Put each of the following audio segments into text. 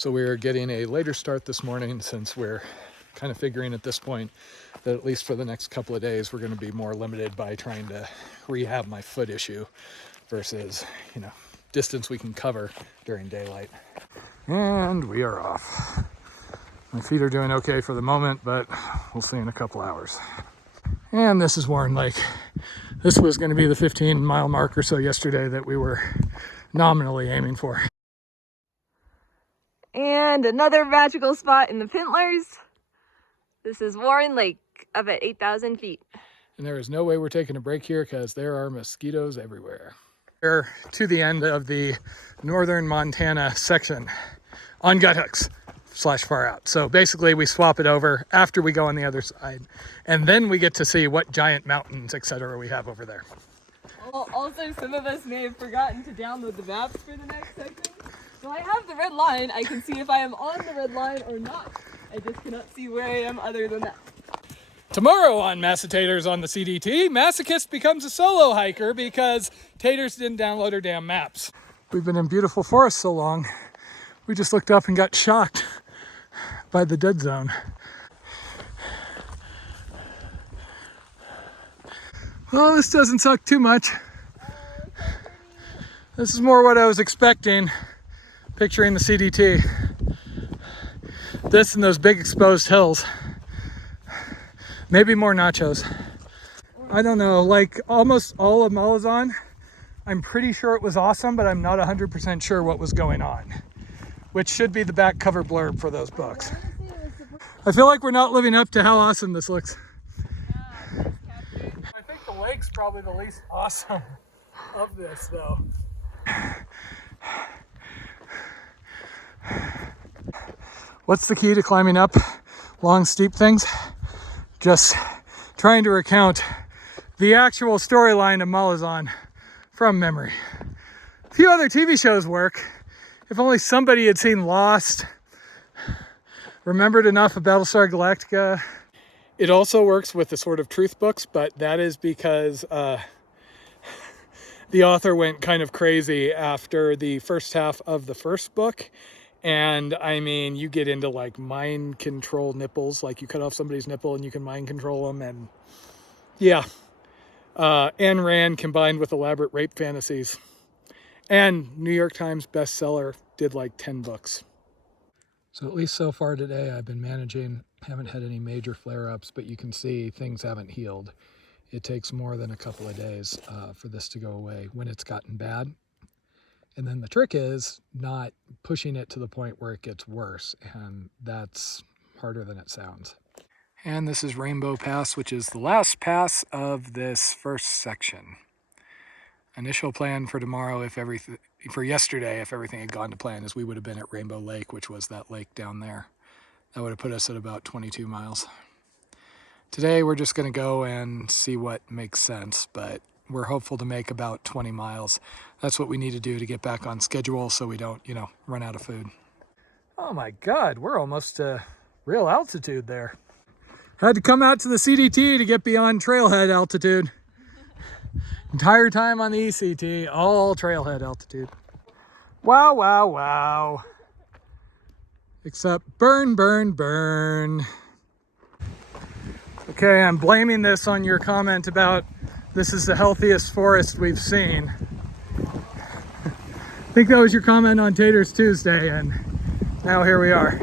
So we're getting a later start this morning since we're kind of figuring at this point that at least for the next couple of days, we're going to be more limited by trying to rehab my foot issue versus, distance we can cover during daylight. And we are off. My feet are doing okay for the moment, but we'll see in a couple hours. And this is Warren Lake. This was going to be the 15-mile mark or so yesterday that we were nominally aiming for. And another magical spot in the Pintlers. This is Warren Lake, up at 8,000 feet. And there is no way we're taking a break here because there are mosquitoes everywhere. We're to the end of the northern Montana section on gut hooks / far out. So basically we swap it over after we go on the other side. And then we get to see what giant mountains, etc. we have over there. Also, some of us may have forgotten to download the maps for the next section. So I have the red line. I can see if I am on the red line or not. I just cannot see where I am other than that. Tomorrow on Masotators on the CDT, Masochist becomes a solo hiker because Taters didn't download her damn maps. We've been in beautiful forest so long, we just looked up and got shocked by the dead zone. Well, this doesn't suck too much. This is more what I was expecting, picturing the CDT. This and those big exposed hills. Maybe more nachos. I don't know, like almost all of Malazan, I'm pretty sure it was awesome, but I'm not 100% sure what was going on, which should be the back cover blurb for those books. I feel like we're not living up to how awesome this looks. I think the lake's probably the least awesome of this, though. What's the key to climbing up long, steep things? Just trying to recount the actual storyline of Malazan from memory. A few other TV shows work. If only somebody had seen Lost, remembered enough of Battlestar Galactica. It also works with the sort of truth books, but that is because the author went kind of crazy after the first half of the first book. And I mean, you get into like mind control nipples, like you cut off somebody's nipple and you can mind control them. And yeah, Ayn Rand combined with elaborate rape fantasies. And New York Times bestseller, did like 10 books. So at least so far today, I've been managing, haven't had any major flare-ups, but you can see things haven't healed. It takes more than a couple of days for this to go away when it's gotten bad. And then the trick is not pushing it to the point where it gets worse, and that's harder than it sounds. And this is Rainbow Pass, which is the last pass of this first section. Initial plan for tomorrow, for yesterday, if everything had gone to plan, is we would have been at Rainbow Lake, which was that lake down there. That would have put us at about 22 miles. Today, we're just going to go and see what makes sense, but we're hopeful to make about 20 miles. That's what we need to do to get back on schedule so we don't, run out of food. Oh my God, we're almost to real altitude there. Had to come out to the CDT to get beyond trailhead altitude. Entire time on the ECT, all trailhead altitude. Wow, wow, wow. Except burn, burn, burn. Okay, I'm blaming this on your comment about this is the healthiest forest we've seen. I think that was your comment on Taters Tuesday, and now here we are.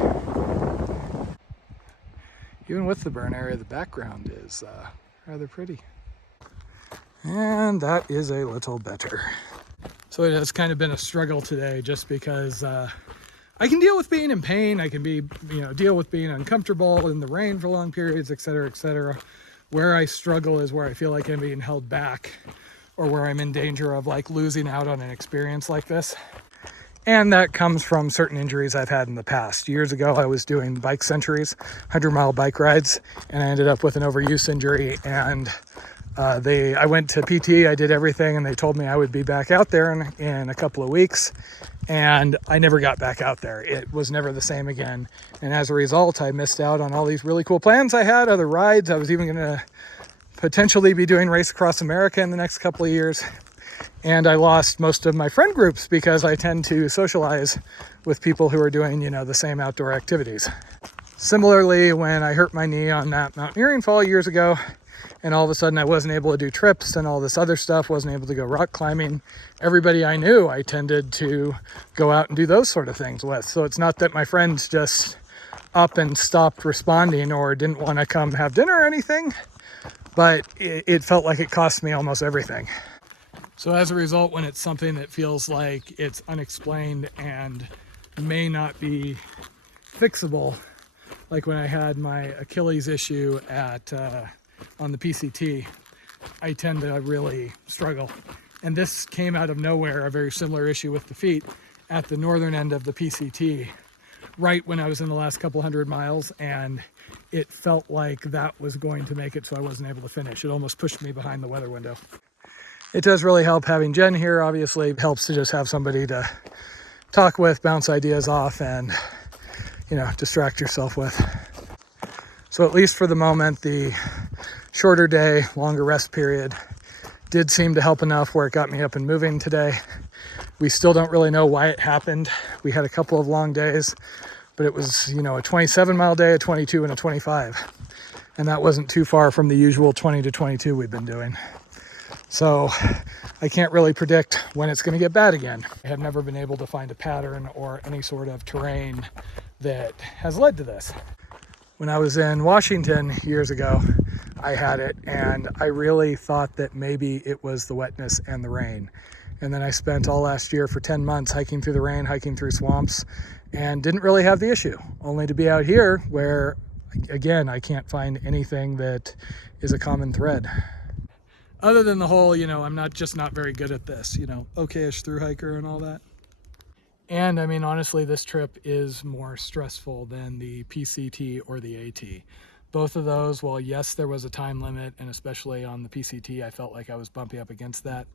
Even with the burn area, the background is rather pretty. And that is a little better. So it has kind of been a struggle today just because I can deal with being in pain. I can deal with being uncomfortable in the rain for long periods, etc., etc. Where I struggle is where I feel like I'm being held back or where I'm in danger of like losing out on an experience like this. And that comes from certain injuries I've had in the past. Years ago, I was doing bike centuries, 100-mile bike rides, and I ended up with an overuse injury. And I went to PT, I did everything, and they told me I would be back out there in a couple of weeks. And I never got back out there. It was never the same again. And as a result, I missed out on all these really cool plans I had, other rides. I was even going to potentially be doing Race Across America in the next couple of years. And I lost most of my friend groups because I tend to socialize with people who are doing, the same outdoor activities. Similarly, when I hurt my knee on that mountaineering fall years ago, and all of a sudden I wasn't able to do trips and all this other stuff, wasn't able to go rock climbing, everybody I knew I tended to go out and do those sort of things with. So it's not that my friends just up and stopped responding or didn't want to come have dinner or anything, but it felt like it cost me almost everything. So as a result, when it's something that feels like it's unexplained and may not be fixable, like when I had my Achilles issue on the PCT, I tend to really struggle. And this came out of nowhere, a very similar issue with the feet at the northern end of the PCT, right when I was in the last couple 100 miles, and it felt like that was going to make it so I wasn't able to finish. It almost pushed me behind the weather window. It does really help having Jen here, obviously. It helps to just have somebody to talk with, bounce ideas off, and distract yourself with. So at least for the moment, the shorter day, longer rest period did seem to help enough where it got me up and moving today. We still don't really know why it happened. We had a couple of long days, but it was, a 27-mile day, a 22, and a 25. And that wasn't too far from the usual 20 to 22 we've been doing. So I can't really predict when it's going to get bad again. I have never been able to find a pattern or any sort of terrain that has led to this. When I was in Washington years ago, I had it, and I really thought that maybe it was the wetness and the rain. And then I spent all last year for 10 months hiking through the rain, hiking through swamps, and didn't really have the issue, only to be out here where, again, I can't find anything that is a common thread. Other than the whole, I'm not very good at this, okay-ish through hiker and all that. And I mean, honestly, this trip is more stressful than the PCT or the AT. Both of those, while yes, there was a time limit, and especially on the PCT, I felt like I was bumping up against that.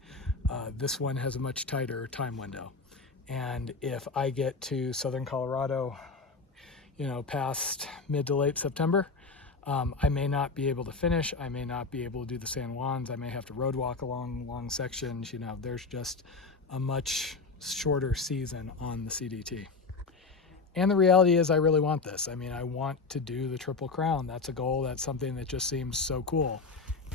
This one has a much tighter time window. And if I get to Southern Colorado, past mid to late September, I may not be able to finish. I may not be able to do the San Juans. I may have to road walk along long sections. There's just a much shorter season on the CDT. And the reality is I really want this. I mean, I want to do the Triple Crown. That's a goal. That's something that just seems so cool.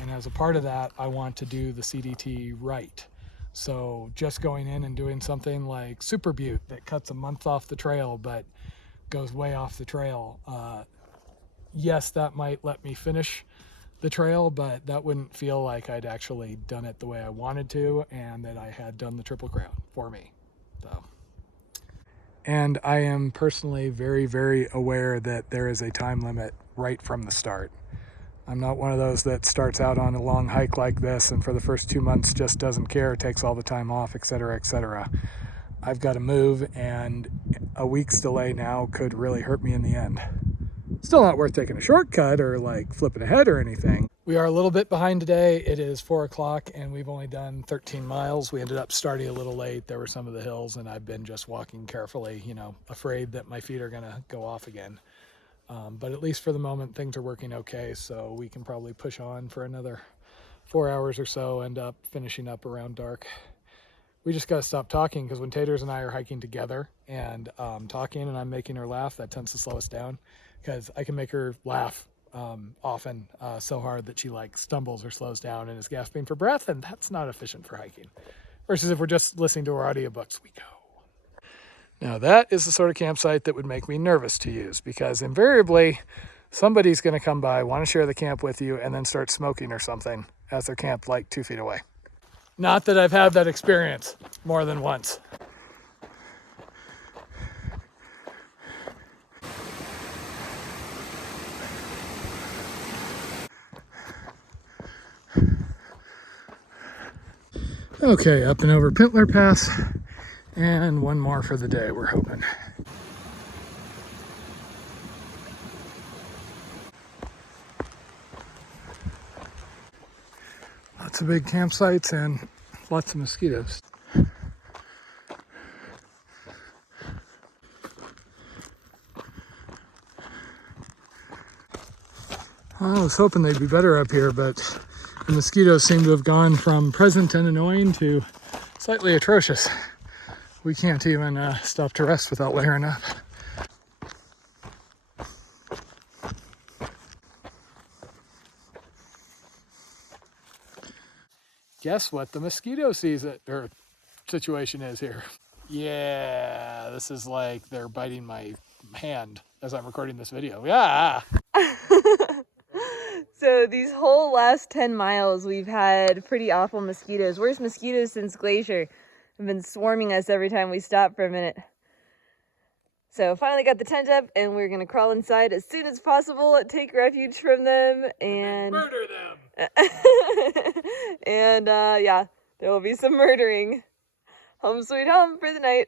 And as a part of that, I want to do the CDT right. So just going in and doing something like Super Butte that cuts a month off the trail but goes way off the trail, yes, that might let me finish the trail, but that wouldn't feel like I'd actually done it the way I wanted to and that I had done the Triple Crown for me. So. And I am personally very, very aware that there is a time limit right from the start. I'm not one of those that starts out on a long hike like this and for the first 2 months just doesn't care, takes all the time off, etc., etc. I've got to move, and a week's delay now could really hurt me in the end. Still not worth taking a shortcut or like flipping ahead or anything. We are a little bit behind today. It is 4 o'clock and we've only done 13 miles. We ended up starting a little late. There were some of the hills and I've been just walking carefully, afraid that my feet are gonna go off again. But at least for the moment, things are working okay. So we can probably push on for another 4 hours or so, end up finishing up around dark. We just got to stop talking, because when Taters and I are hiking together and talking and I'm making her laugh, that tends to slow us down, because I can make her laugh often so hard that she stumbles or slows down and is gasping for breath, and that's not efficient for hiking. Versus if we're just listening to our audiobooks, we go. Now that is the sort of campsite that would make me nervous to use, because invariably somebody's going to come by, want to share the camp with you, and then start smoking or something as they're camped 2 feet away. Not that I've had that experience more than once. Okay, up and over Pintler Pass, and one more for the day, we're hoping. Lots of big campsites and lots of mosquitoes. I was hoping they'd be better up here, but The mosquitoes seem to have gone from present and annoying to slightly atrocious. We can't even stop to rest without layering up. Guess what the mosquito season or situation is here? Yeah, this is like they're biting my hand as I'm recording this video. Yeah. So these whole last 10 miles, we've had pretty awful mosquitoes. Worst mosquitoes since Glacier. Have been swarming us every time we stop for a minute. So finally got the tent up, and we're gonna crawl inside as soon as possible, take refuge from them, and Murder them. and yeah, there will be some murdering. Home sweet home for the night.